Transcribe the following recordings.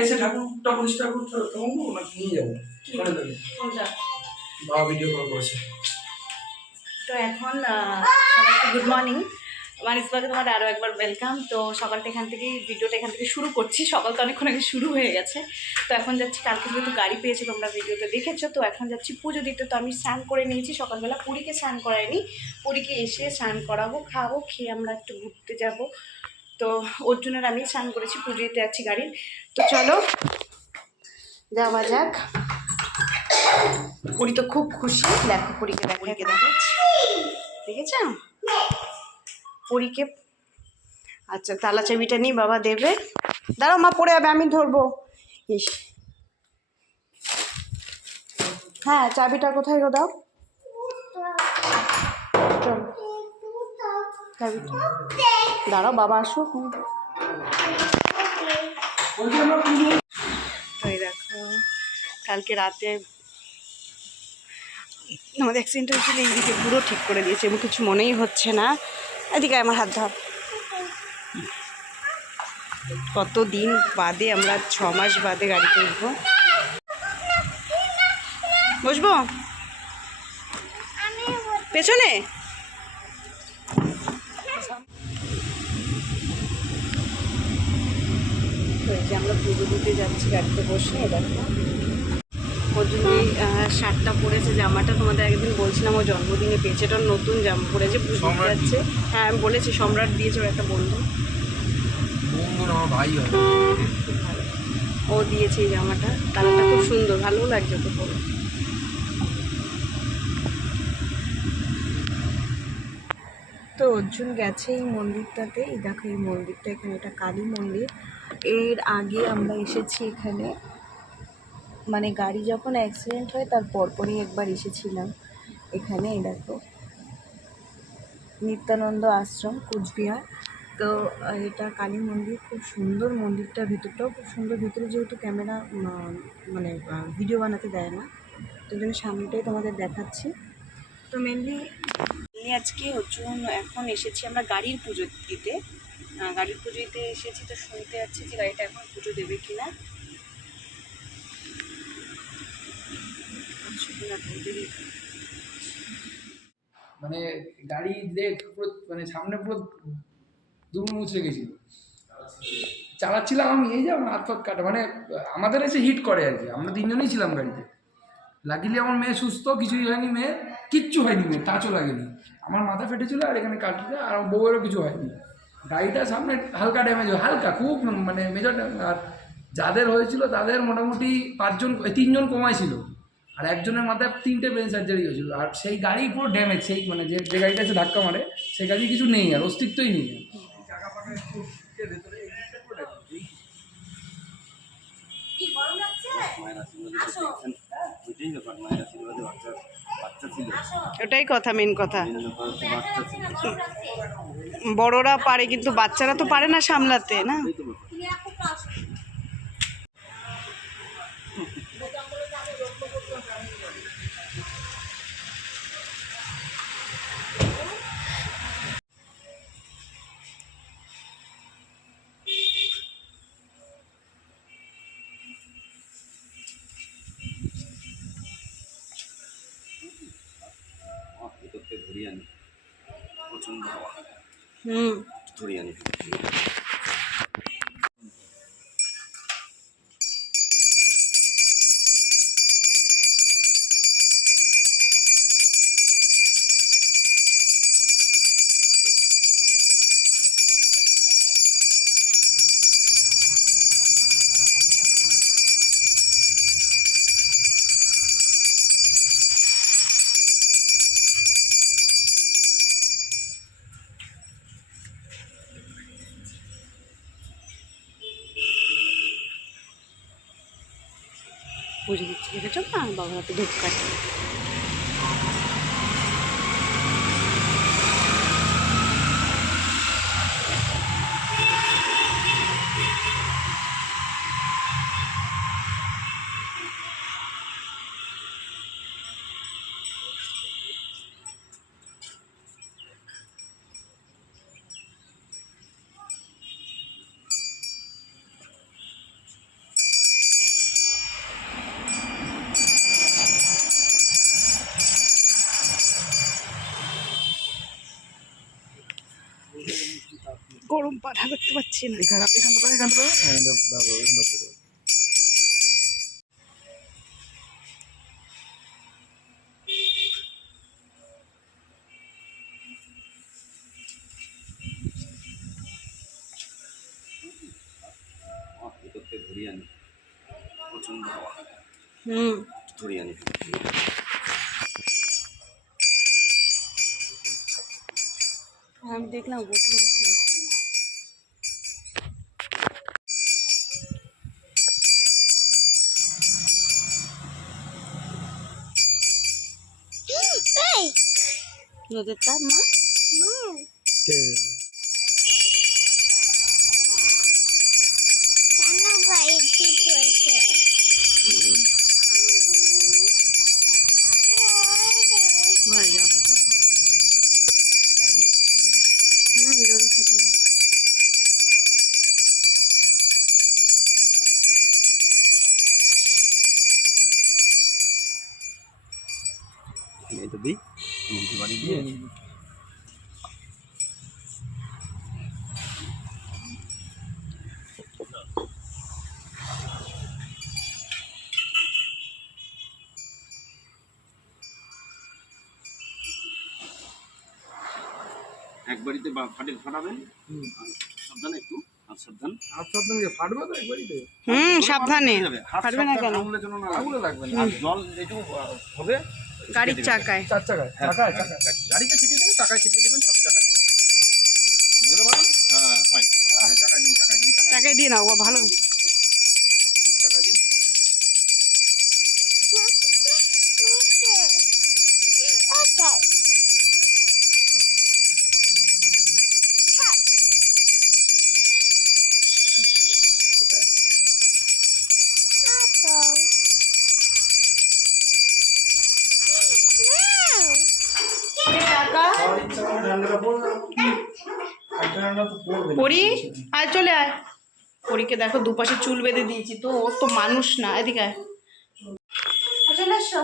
এসে ঠাকুরটা পরিষ্কার করতে হবে, তখন ওনাকে নিয়ে যাবো। বাবা ভিডিও কল করেছে। তো এখন সবাইকে গুড মর্নিং। মানিসবাগে তোমাদের আরও একবার ওয়েলকাম। তো সকালটা এখান থেকেই ভিডিওটা এখান থেকে শুরু করছি। সকাল তো অনেকক্ষণ আগে শুরু হয়ে গেছে। তো এখন যাচ্ছি, কালকে যেহেতু গাড়ি পেয়েছে তোমরা ভিডিওতে দেখেছো। তো এখন যাচ্ছি পুজো দিতে। তো আমি স্নান করে নিয়েছি সকালবেলা, পুরীকে স্নান করাইনি। পুরীকে এসে স্নান করাবো, খাবো, খেয়ে আমরা একটু ঘুরতে যাব। তো অর্জুনের আমি স্নান করেছি, পুজো দিতে যাচ্ছি গাড়ির। তো চলো যাওয়া যাক। পুরী তো খুব খুশি, দেখো পুরীকে দেখো, দেখেছ পুরীকে। আচ্ছা তালা চাবিটা নিই, বাবা দেবে। দাঁড়াও মা, পড়ে যাবে, আমি ধরবো। ইস, হ্যাঁ চাবিটা কোথায় গো, দাও চাবিটা। দাঁড়াও বাবা আসুক। তো এই দেখো, কালকে রাতে আমাদের অ্যাক্সিডেন্ট হয়েছিল, এইদিকে পুরো ঠিক করে দিয়েছে এবং কিছু মনেই হচ্ছে না। এদিকে আমার হাত ধর। কতদিন বাদে আমরা 6 মাস বাদে গাড়িতে উঠবো। বসবো পেছনে। আমরা পুজো দিতে যাচ্ছি গাড়িতে বসে। দেখো ওর জন্যই শার্টটা পরেছে, জামাটা তোমাদের একদিন বলছিলাম ও জন্মদিনে পেয়েছে, এটা নতুন জামা পরেছে, পুজো দিতে যাচ্ছে। হ্যাঁ আমি বলেছি, সম্রাট দিয়েছে, ওর একটা বন্ধু ভাই হয়, ও দিয়েছে এই জামাটা। কালারটা খুব সুন্দর, ভালোও লাগছে ওকে পরে। তো অর্জুন গেছে এই মন্দিরটাতে। এই দেখো এই মন্দিরটা, এখানে এটা কালী মন্দির। এর আগে আমরা এসেছি এখানে, মানে গাড়ি যখন অ্যাক্সিডেন্ট হয় তার পরপরই একবার এসেছিলাম এখানে। এই দেখো নিত্যানন্দ আশ্রম, কুচবিহার। তো এটা কালী মন্দির, খুব সুন্দর মন্দিরটা, ভিতরটাও খুব সুন্দর। ভিতরে যেহেতু ক্যামেরা মানে ভিডিও বানাতে দেয় না, তো জন্য সামনেটাই তোমাদের দেখাচ্ছি। তো মেনলি আজকে অর্জুন এখন এসেছি আমরা গাড়ির পুজো দিতে। গাড়ির পুজো দিতে এসেছি। তো শুনতে যাচ্ছি যে গাড়িটা এখন পুজো দেবে কিনা। মানে গাড়ি দেখ পুরো, মানে সামনে পুরো দুম মুচড়ে গেছিল। চালাচ্ছিলাম আমি, এই যে আমার হাত ফাত কাটা, মানে আমাদের এসে হিট করে আর কি। আমরা তিনজনই ছিলাম গাড়িতে। লাকিলি আমার মেয়ে সুস্থ, কিছুই হয়নি, মেয়ের কিচ্ছু হয়নি, মেয়ে টাচও লাগেনি। আমার মাথা ফেটেছিল আর এখানে কাটলে, আর বউয়েরও কিছু হয়নি। গাড়িটা সামনে হালকা ড্যামেজ হয়, হালকা, খুব মানে মেজর ড্যামেজ। আর যাদের হয়েছিল তাদের মোটামুটি 3জন কমাই ছিল, আর একজনের মাথায় 3টে ব্রেন সার্জারি হয়েছিল। আর সেই গাড়ি পুরো ড্যামেজ, সেই মানে যে গাড়িটা এসে ধাক্কা মারে সেই গাড়ি কিছু নেই, আর অস্তিত্বই নেই। ওটাই কথা, মেন কথা। বড়রা পারে কিন্তু বাচ্চারা তো পারে না সামলাতে, না? বুঝে দিচ্ছি, দেখেছো না বাবা হাতে ধূপ কাটে। বাধা করতে পারছি না। এখান থেকে হুম, আমি দেখলাম উপর থেকে দেখা যাচ্ছে। নদীর তার মা ঘরে যাবো তো। জল খেতে হবে। এটা দিই বাড়ি দিয়ে এক বাড়িতে ফাটাবেন সাবধানে একটু সাবধান ফাটবে তো একবারই তো। সাবধানে ফাটবে না কেন? আগুনে লাগবে না। আর জল একটু হবে গাড়ির চাকায়। 4 চাকায় গাড়িতে ছিটিয়ে দেবেন টাকায় ছিটিয়ে দেবেন সব টাকায় বুঝতে পারবেন হ্যাঁ ফাইন টাকা দিন চাকায় দিয়ে নাও ভালো। সব টাকা দিন পরি আয় চলে আয়। পরীকে দেখো দুপাশে চুল বেঁধে দিয়েছি তো, ও তো মানুষ না। এদিকে আয়। চলে এসো।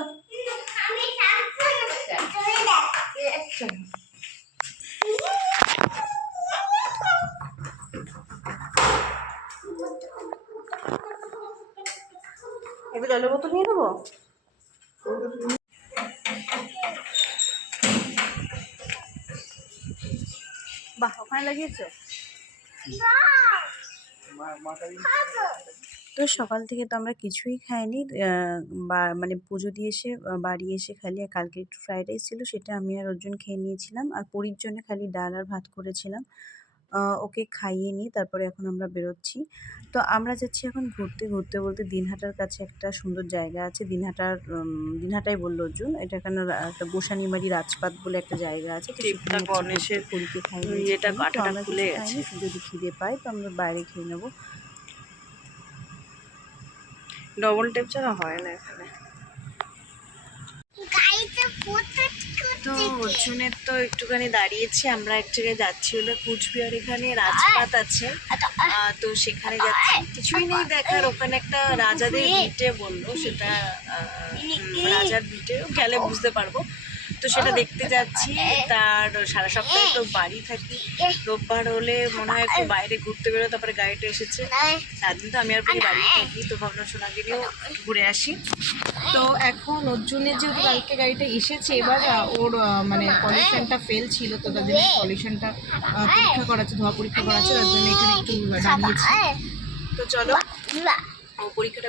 এবার জলের বোতল নিয়ে দেবো। বাহ, ওখানে লাগিয়েছো। তো সকাল থেকে তো আমরা কিছুই খাইনি, মানে পুজো দিয়ে এসে বাড়ি এসে খালি কালকে একটু ফ্রাইড রাইস ছিল, সেটা আমি আর অর্জুন খেয়ে নিয়েছিলাম। আর পরির জন্য খালি ডাল আর ভাত করেছিলাম, ওকে খাইয়ে নিই। তারপরে এখন আমরা বেরোচ্ছি। তো আমরা যাচ্ছি এখন ঘুরতে বলতে দিনহাটার কাছে একটা সুন্দর জায়গা আছে। দিনহাটাই বললো অর্জুন, এটা এখানে একটা গোসানিমারি রাজপাত বলে একটা জায়গা আছে। তো সেখানে গণেশের পরীকে খাইয়ে যেটা কাটাটা খুলে গেছে, যদি খিদে পাই তো আমরা বাইরে খেয়ে নেবো। ডবল টেপ ছাড়া হয় না এখানে। তো অর্জুনের তো একটুখানি দাঁড়িয়েছি, আমরা এক জায়গায় যাচ্ছি হলো কুচবিহার, এখানে রাজপাত আছে, তো সেখানে যাচ্ছি। কিছুই নেই দেখার, ওখানে একটা রাজাদের ভিটে বললো, সেটা রাজার ভিটে গেলে বুঝতে পারবো। তো সেটা দেখতে যাচ্ছি। তার সারা সপ্তাহে তো বাড়ি থাকি, রোববার হলে মনে হয় একটু বাইরে ঘুরতে বেরো। তারপরে গাড়িটা এসেছে, সারাদিন তো আমি আর পুরো বাড়ি থাকি, তো ভাবলাম সোনাকে নিয়েও ঘুরে আসি। তো এখন অর্জুনের যেহেতু কালকে গাড়িটা এসেছে, এবার ওর মানে পলিউশনটা ফেল ছিল, তো তার জন্য পলিউশনটা পরীক্ষা করাচ্ছে, ধোয়া পরীক্ষা করাচ্ছে, তার জন্য এখানে একটু দাঁড়িয়েছি। তো চলো, পরীক্ষাটা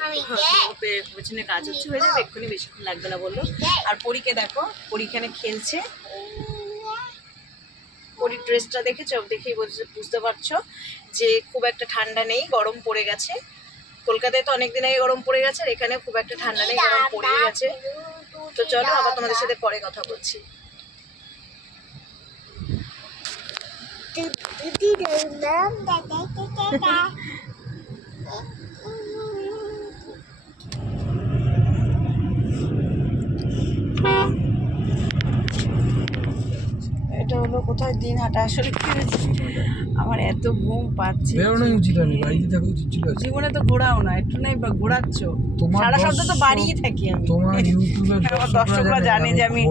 পেছনে কাজ হচ্ছে, হয়ে যাবে এক্ষুনি, বেশিক্ষণ লাগবে না বললো। আর পরীকে দেখো, পরী এখানে খেলছে। পরীর ড্রেসটা দেখেছো, দেখেই বুঝতে পারছো যে খুব একটা ঠান্ডা নেই, গরম পড়ে গেছে। কলকাতায় তো অনেকদিন আগে গরম পড়ে গেছে, আর এখানে খুব একটা ঠান্ডা নেই, গরম পড়েই গেছে। তো চলো আবার তোমাদের সাথে পরে কথা বলছি। এটা হলো কোথায় দিন হাঁটা আসলে কি হয়েছে, আমার এত ঘুম পাচ্ছে, বেরোনোই উচিত হয়নি, বাড়িতে থাকা উচিত ছিল। জীবনে তো ঘোরাও না, একটু নাই বা ঘোরাচ্ছ, সারা সপ্তাহ তো বাড়িই থাকি আমি। তোমার ইউটিউবের আমার দর্শকরা জানে যে আমি,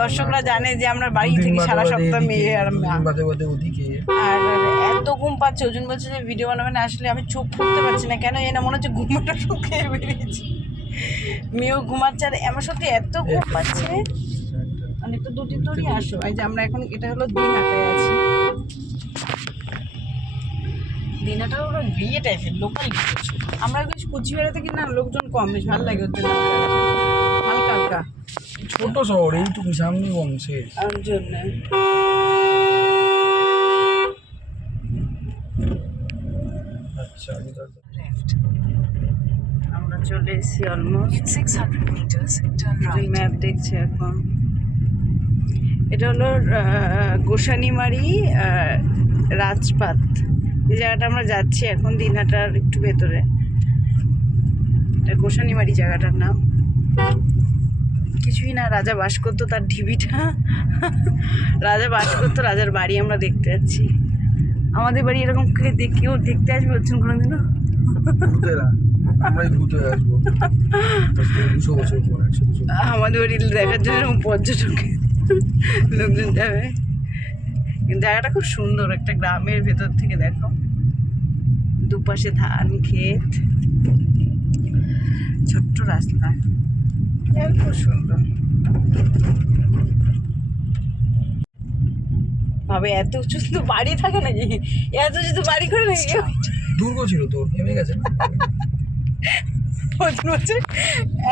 দর্শকরা জানে যে আমরা বাড়ি থেকে সারা সপ্তাহ মেয়ে আর বাদে বাদে ওদিকে। আর এত ঘুম পাচ্ছে, ওজন বলছে যে ভিডিও বানাবে না, আসলে আমি চোখ খুলতে পারছি না, কেন এই না মনে হচ্ছে ঘুমটা শুকিয়ে বেরিয়েছি। মেয়েও ঘুমাচ্ছে আর আমার সত্যি এত ঘুম পাচ্ছে, মানে একটু দুটি তোরই আসো। এই যে আমরা এখন, এটা হলো দিনহাটায় আছি, দিনহাটা হলো বিয়ে টাইপের লোকাল কিছু। আমরা বেশ কুচিবিহারে থেকে না, লোকজন কম, বেশ ভালো লাগে ওর জন্য, হালকা হালকা ছোট শহর, এইটুকু সামনে কম শেষ। ওর জন্য আচ্ছা আমরা চলে এসেছি almost 600 metres turn right. Map দেখছে এখন। এটা হলো গোসানিমারি রাজপাত, এই জায়গাটা আমরা যাচ্ছি এখন, দিনহাটার একটু ভেতরে। এটা গোসানিমারি জায়গাটার নাম, কিছুই না, রাজা বাস করতো, তার ঢিবিটা রাজা বাস করতো, রাজার বাড়ি আমরা দেখতে যাচ্ছি। আমাদের বাড়ি এরকম কেউ দেখতে আসবে হচ্ছেন কোনোদিনও? আমরাই ভূত হয়ে আসবো 200 বছর পর, 100-200 বছর। আমাদের বাড়ি দেখার জন্য এরকম পর্যটক লোকজন যাবে। কিন্তু জায়গাটা খুব সুন্দর, একটা গ্রামের ভেতর থেকে দেখো, দুপাশে ধান ক্ষেত, ছোট্ট রাস্তা, খুব সুন্দর। ভাবে এত উঁচু তো বাড়ি থাকে নাকি, এত উঁচু তো বাড়ি করে নাকি কেউ? দুর্গ ছিল তো, নেমে গেছে না? হচ্ছে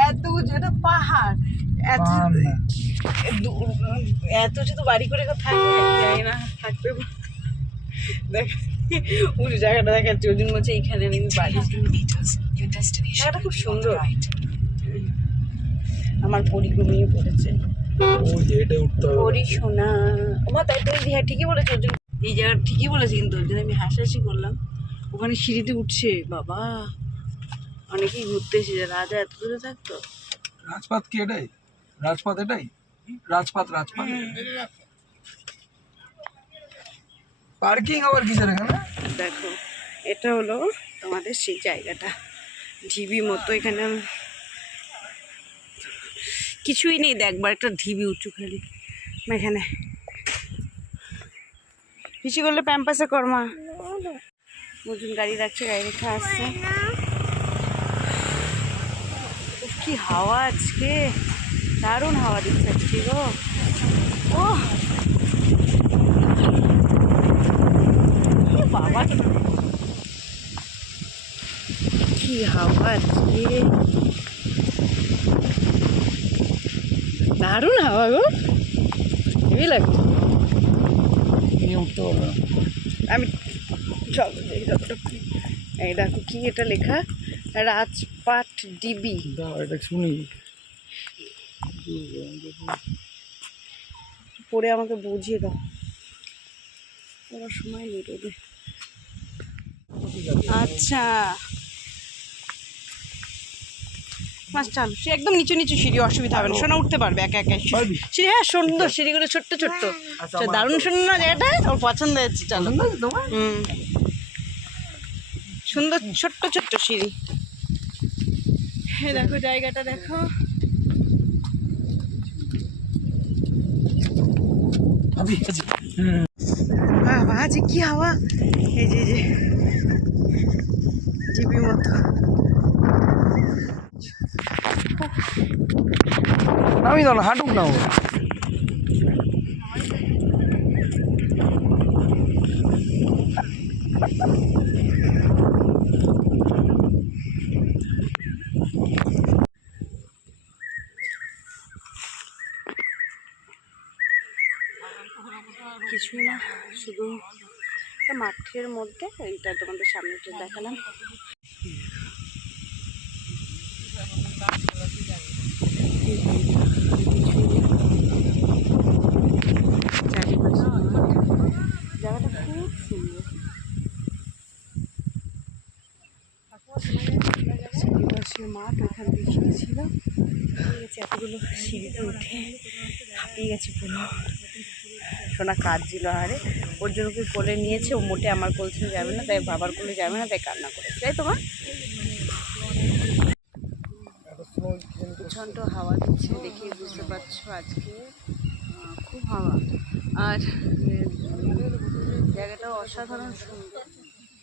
এত উঁচু, এটা পাহাড়, এত পাহাড় না। এত উঁচু তো বাড়ি করে কেউ থাকে, জানি না থাকতে দেখ, উঁচু জায়গাটা দেখাচ্ছে, ওই জন্য বলছে এইখানে আমি বাড়ি। জায়গাটা খুব সুন্দর, আমার পরি ঘুমিয়ে পড়েছে, ওই যে এটা উঠতে হবে। পরি সোনা আমার, তাই তো হ্যাঁ ঠিকই বলেছে, ওর জন্য এই জায়গাটা ঠিকই বলেছে, কিন্তু ওই জন্য আমি হাসাহাসি করলাম। ওখানে সিঁড়িতে উঠছে, বাবা অনেকেই ঘুরতে এসেছে, রাজা এত দূরে থাকতো। রাজপাত কি এটাই? রাজপাত এটাই? রাজপাত পার্কিং আবার কিসের এখানে? দেখো এটা হলো তোমাদের সেই জায়গাটা, ঢিবি মতো, এখানে কিছুই নেই, দেখবার একটা ঢিবি উঁচু খালি, এখানে পিছিয়ে করলে প্যাম্পাসে কর্মা নতুন গাড়ি রাখছে, গাড়ি রেখে আসছে। কি হাওয়া আজকে, দারুণ হাওয়া দিচ্ছে আজকে গো। ও বাবা কি হাওয়া আজকে, দারুণ হাওয়া গো, হেবি লাগছে। নিয়ে উঠতে পারবে না। আমি চলো দেখি যতটুকু। এই দেখো কি এটা লেখা, রাজপাট ডিবি। দাও এটা শুনি। পরে আমাকে বুঝিয়ে দাও, ওরা সময় নেই রোদে। আচ্ছা মাস চালু, সে একদম নিচু নিচু সিঁড়ি, অসুবিধা হবে না, শোনা উঠতে পারবে একা একা সিঁড়ি। হ্যাঁ সুন্দর সিঁড়িগুলো, ছোট্ট ছোট্ট, দারুণ সুন্দর না জায়গাটা, ওর পছন্দ হচ্ছে। চলো সুন্দর ছোট্ট ছোট্ট সিঁড়ি, দেখো জায়গাটা দেখো। বাবা যে কি হাওয়া, এই যে জিপি মতো। নামি দাও না, হাঁটুক না ও। কিছুই না, শুধু একটা মাঠের মধ্যে, এইটা তোমাদের সামনে দেখালাম। জায়গাটা খুব সুন্দর, চারিপাশের মাঠ, ওখান দিয়ে সিঁড়ি ছিল, এতগুলো সিঁড়িতে উঠে হাঁপিয়ে গেছে পুরো। সোনা কাঁদছিল, আরে ওর জন্য কি কোলে নিয়েছে, ও মোটে আমার কোল ছেড়ে যাবে না, তাই বাবার কোলে যাবে না, তাই কান্না করে, তাই তোমার প্রচণ্ড হাওয়া দিচ্ছে, দেখেই বুঝতে পারছো আজকে খুব হাওয়া। আর জায়গাটা অসাধারণ সুন্দর,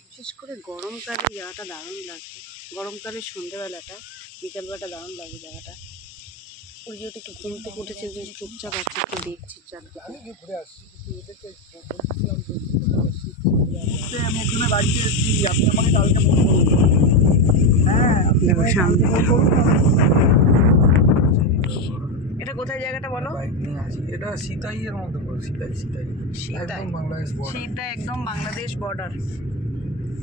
বিশেষ করে গরমকালে জায়গাটা দারুণ লাগছে, গরমকালে সন্ধ্যেবেলাটা বিকালবেলাটা দারুণ লাগে জায়গাটা। ওই যে একটু ঘুম থেকে উঠেছে, যে চুপচাপ আছে, একটু দেখছি চারদিকে। দেখো সামনে এটা কোথায় জায়গাটা বলো? বাইক নিয়ে আছি, এটা সিতাইয়ের মধ্যে পড়ে, সিতাই সীতাই, একদম বাংলাদেশ border। সীতা একদম বাংলাদেশ বর্ডার।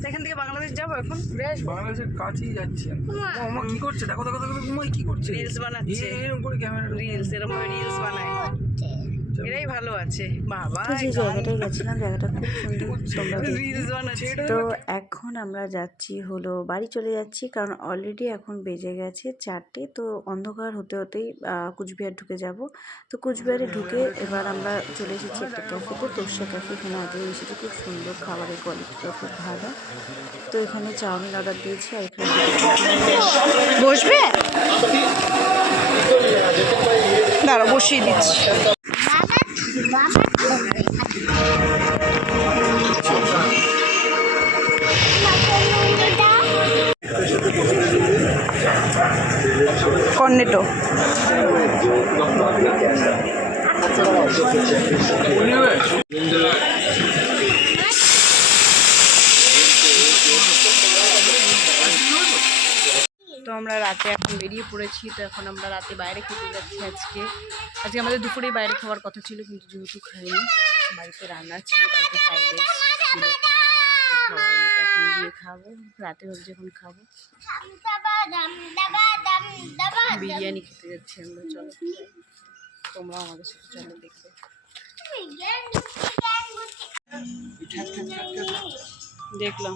এখান থেকে বাংলাদেশ যাবো এখন, ঘুরে আসবো। বাংলাদেশের কাছেই যাচ্ছি আমি। মামা কি করছে, দেখো দেখো দেখো, ঘুমাই কি করছে, রিলস বানাচ্ছে, এরকম করে ক্যামেরা রিলস এরকম রিলস বানায়, এরাই ভালো আছে বাবা। তো যে জায়গাটায় গেছিলাম জায়গাটা খুব সুন্দর, তোমরা দেখবে। রিলস বানাচ্ছে। তো এখন আমরা যাচ্ছি হলো বাড়ি চলে যাচ্ছি, কারণ অলরেডি এখন বেজে গেছে 4টে। তো অন্ধকার হতে হতেই কুচবিহার ঢুকে যাব। তো কুচবিহারে ঢুকে এবার আমরা চলে এসেছি একটা ক্যাফেতে, তোষা ক্যাফে। এখানে আগে এসেছি, খুব সুন্দর, খাবারের কোয়ালিটিটা খুব ভালো। তো এখানে চাউমিন অর্ডার দিয়েছি, আর এখানে বসবে, দাঁড়া বসিয়ে দিচ্ছি। কর্নেটো তো আমরা রাতে এখন বেরিয়ে পড়েছি। তো এখন আমরা রাতে বাইরে খেতে যাচ্ছি। আজকে আমাদের দুপুরেই বাইরে খাওয়ার কথা ছিল, কিন্তু যেহেতু খাইনি, বাড়িতে রান্না ছিল, বাড়িতে ফ্রাইড রাইস ছিল, এখন গিয়ে খাবো। রাতে ভাবছি এখন খাবো, বিরিয়ানি খেতে যাচ্ছি আমরা। চলো তোমরাও আমাদের সাথে চলো, দেখবে। দেখলাম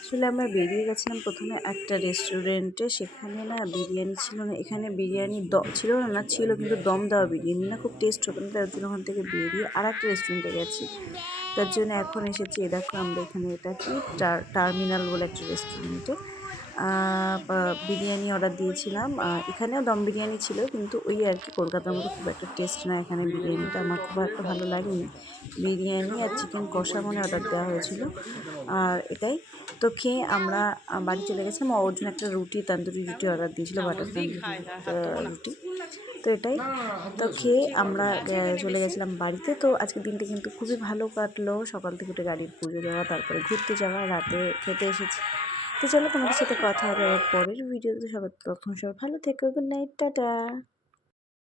আসলে আমরা বেরিয়ে গেছিলাম প্রথমে একটা রেস্টুরেন্টে, সেখানে না বিরিয়ানি ছিল না। এখানে বিরিয়ানি ছিল না, ছিল কিন্তু দম দেওয়া বিরিয়ানি না, খুব টেস্ট হতো না। তার জন্য ওখান থেকে বেরিয়ে আর একটা রেস্টুরেন্টে গেছি। তার জন্য এখন এসেছি, দেখো আমরা এখানে, এটা কি টার্মিনাল বলে একটা রেস্টুরেন্টে বিরিয়ানি অর্ডার দিয়েছিলাম। এখানেও দম বিরিয়ানি ছিল, কিন্তু ওই আর কি কলকাতার মতো খুব একটা টেস্ট না এখানে বিরিয়ানিটা, আমার খুব একটা ভালো লাগেনি। বিরিয়ানি আর চিকেন কষা মনে অর্ডার দেওয়া হয়েছিল, আর এটাই। তো খেয়ে আমরা বাড়ি চলে গেছিলাম। ওর জন্য একটা রুটি, তান্দুরি রুটি অর্ডার দিয়েছিল, বাটার তান্দুরি রুটি। তো এটাই, তো খেয়ে আমরা চলে গেছিলাম বাড়িতে। তো আজকের দিনটা কিন্তু খুবই ভালো কাটলো, সকাল থেকে উঠে গাড়ির পুজো দেওয়া, তারপরে ঘুরতে যাওয়া, রাতে খেতে এসেছি। তো চলো তোমাদের সাথে কথা হবে পরের ভিডিওতে। সবাই তখন সবাই ভালো থেকো, গুড নাইট, টাটা।